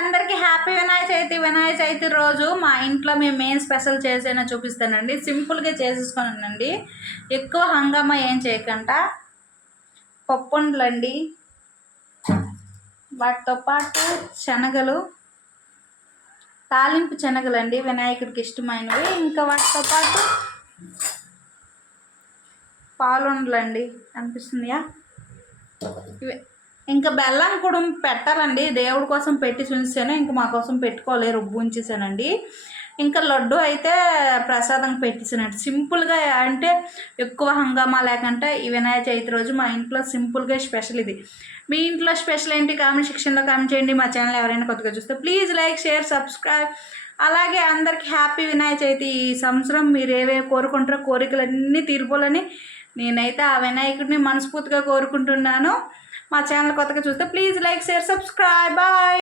అందరికీ హ్యాపీ వినాయక చవితి వినాయక చవితి రోజు మా ఇంట్లో మేము ఏం స్పెషల్ చేసైనా చూపిస్తానండి. సింపుల్గా చేసేసుకోనండి ఎక్కువ హంగామా ఏం చేయకుండా పప్పుండ్లండి. వాటితో పాటు శనగలు తాలింపు శనగలండి వినాయకుడికి ఇష్టమైనవి. ఇంకా వాటితో పాటు పాలుండలండి. అనిపిస్తుందియా ఇవి. ఇంకా బెల్లం కూడా పెట్టాలండి. దేవుడి కోసం పెట్టి చూసాను ఇంకా మా కోసం పెట్టుకోలే రుబ్బు ఉంచేసానండి. ఇంకా లడ్డు అయితే ప్రసాదం పెట్టేసానండి. సింపుల్గా అంటే ఎక్కువ హంగామా లేకుంటే ఈ వినాయక చవితి రోజు మా ఇంట్లో సింపుల్గా స్పెషల్ ఇది. మీ ఇంట్లో స్పెషల్ ఏంటి? కామెంట్ సెక్షన్లో కామెంట్ చేయండి. మా ఛానల్ ఎవరైనా కొత్తగా చూస్తే ప్లీజ్ లైక్ షేర్ సబ్స్క్రైబ్. అలాగే అందరికీ హ్యాపీ వినాయక చవితి. ఈ సంవత్సరం మీరు ఏవే కోరుకుంటారో కోరికలన్నీ తీరిపోలని నేనైతే ఆ వినాయకుడిని మనస్ఫూర్తిగా కోరుకుంటున్నాను. మా ఛానల్ కొత్తగా చూస్తే please like share subscribe bye